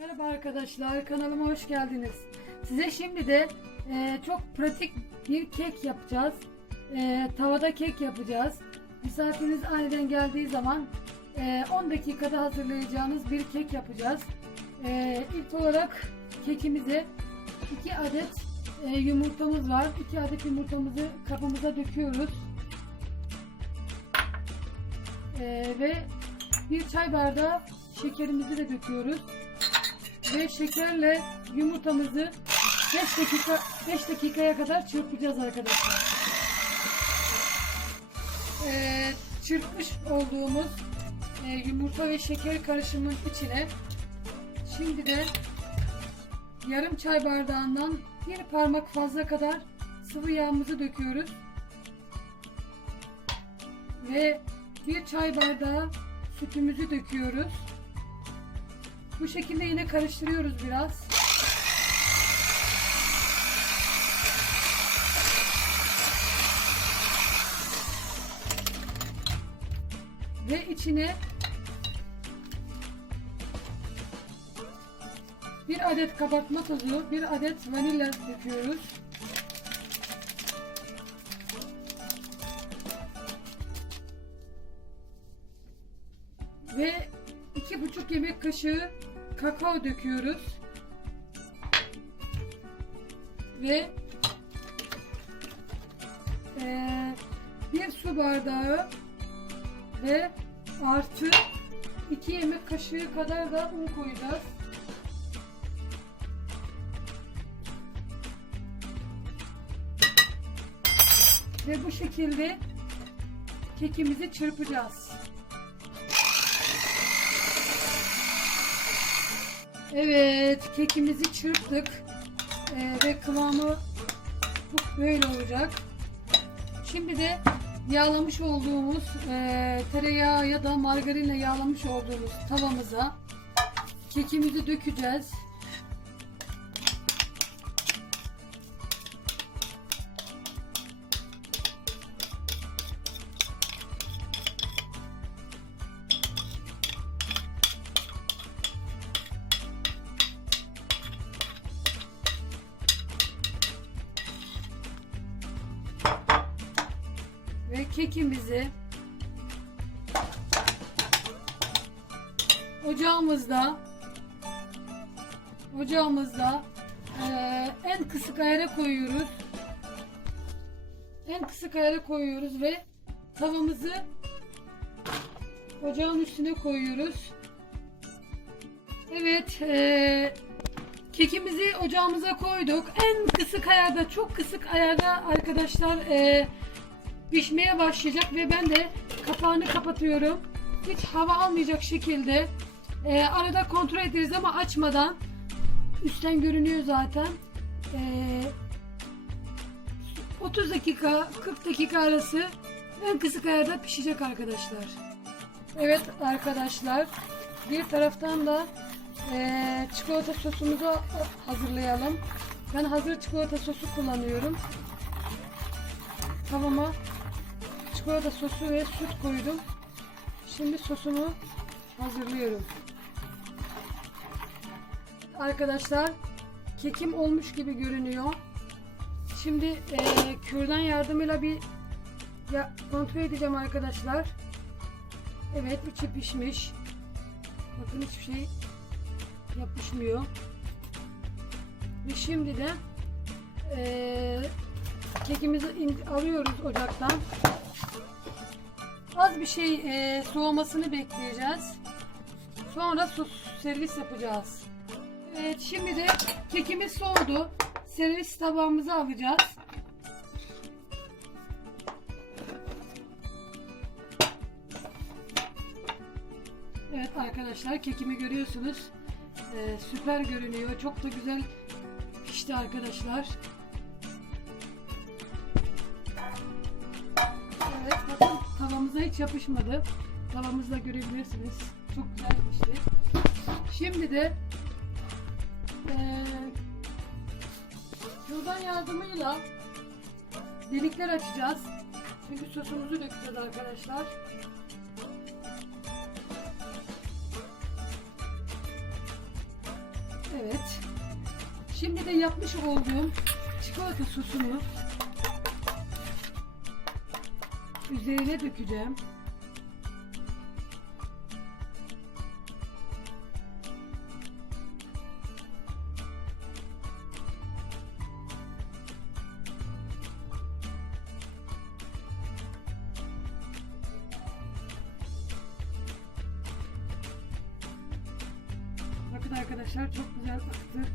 Merhaba arkadaşlar, kanalıma hoş geldiniz. Size şimdi de e, çok pratik bir kek yapacağız. E, tavada kek yapacağız. Misafiriniz aniden geldiği zaman e, 10 dakikada hazırlayacağınız bir kek yapacağız. E, ilk olarak kekimize 2 adet e, yumurtamız var. 2 adet yumurtamızı kabımıza döküyoruz. E, ve bir çay bardağı şekerimizi de döküyoruz ve şekerle yumurtamızı 5 dakika 5 dakikaya kadar çırpacağız arkadaşlar. Ee, çırpmış olduğumuz e, yumurta ve şeker karışımının içine şimdi de yarım çay bardağından bir parmak fazla kadar sıvı yağımızı döküyoruz. Ve bir çay bardağı sütümüzü döküyoruz. Bu şekilde yine karıştırıyoruz biraz. Ve içine bir adet kabartma tozu, bir adet vanilya döküyoruz. Ve iki buçuk yemek kaşığı kakao döküyoruz. Ve eee, bir su bardağı ve artı iki yemek kaşığı kadar da un koyacağız. Ve bu şekilde kekimizi çırpacağız. Evet, kekimizi çırptık Ee, ve kıvamı böyle olacak. Şimdi de yağlamış olduğumuz e, tereyağı ya da margarinle yağlamış olduğumuz tavamıza kekimizi dökeceğiz. Kekimizi ocağımızda ocağımızda eee, en kısık ayara koyuyoruz. En kısık ayara koyuyoruz ve tavamızı ocağın üstüne koyuyoruz. Evet, eee, kekimizi ocağımıza koyduk. En kısık ayarda, çok kısık ayarda arkadaşlar eee pişmeye başlayacak ve ben de kapağını kapatıyorum. Hiç hava almayacak şekilde Ee, arada kontrol ederiz ama açmadan üstten görünüyor zaten. Ee, 30 dakika 40 dakika arası en kısık ayarda pişecek arkadaşlar. Evet arkadaşlar bir taraftan da ee, çikolata sosumuzu hazırlayalım. Ben hazır çikolata sosu kullanıyorum. Tavama çikolata sosu ve süt koydum. Şimdi sosumu hazırlıyorum. Arkadaşlar kekim olmuş gibi görünüyor. Şimdi eee kürdan yardımıyla bir ya, kontrol edeceğim arkadaşlar. Evet içi pişmiş. Bakın hiçbir şey yapışmıyor. Ve şimdi de eee kekimizi alıyoruz ocaktan. Az bir şey e, soğumasını bekleyeceğiz. Sonra sos servis yapacağız. Evet şimdi de kekimiz soğudu. Servis tabağımıza alacağız. Evet arkadaşlar kekimi görüyorsunuz. E, süper görünüyor. Çok da güzel pişti arkadaşlar. Hiç yapışmadı. Tavamızda görebilirsiniz. Çok güzel pişti. Şimdi de eee kürdan yardımıyla delikler açacağız. Çünkü sosumuzu dökeceğiz arkadaşlar. Evet. Şimdi de yapmış olduğum çikolata sosunu üzerine dökeceğim. Bakın arkadaşlar çok güzel aktı.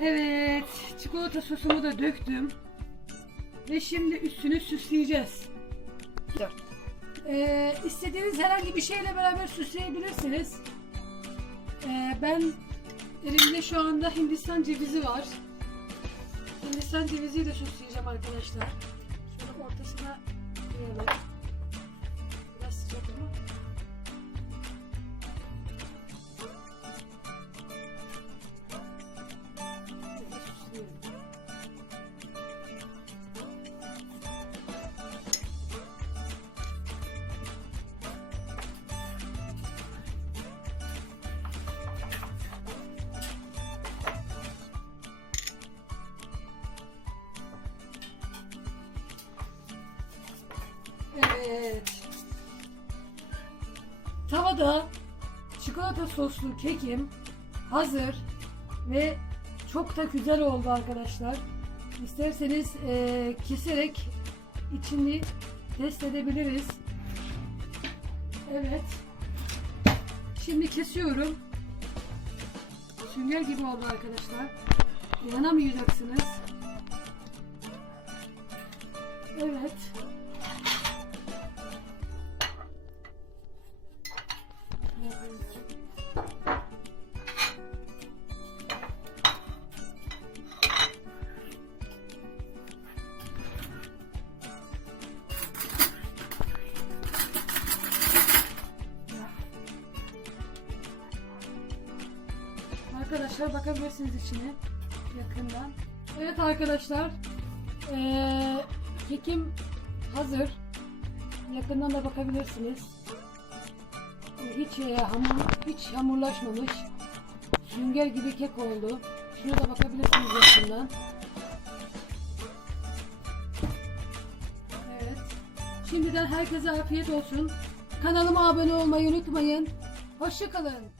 Evet, çikolata sosumu da döktüm. Ve şimdi üstünü süsleyeceğiz. Ee, istediğiniz herhangi bir şeyle beraber süsleyebilirsiniz. Ee, ben elimde şu anda Hindistan cevizi var. Hindistan ceviziyle süsleyeceğim arkadaşlar. Şöyle ortasına koyalım. Evet. Tavada çikolata soslu kekim hazır ve çok da güzel oldu arkadaşlar. İsterseniz eee, keserek içini test edebiliriz. Evet. Şimdi kesiyorum. Sünger gibi oldu arkadaşlar. İnanamayacaksınız. Evet. Arkadaşlar bakabilirsiniz içine yakından. Evet arkadaşlar. Eee kekim hazır. Yakından da bakabilirsiniz. Hiç e, hamur hiç hamurlaşmamış. Sünger gibi kek oldu. Şuna da bakabilirsiniz yakından. Evet. Şimdiden herkese afiyet olsun. Kanalıma abone olmayı unutmayın. Hoşçakalın.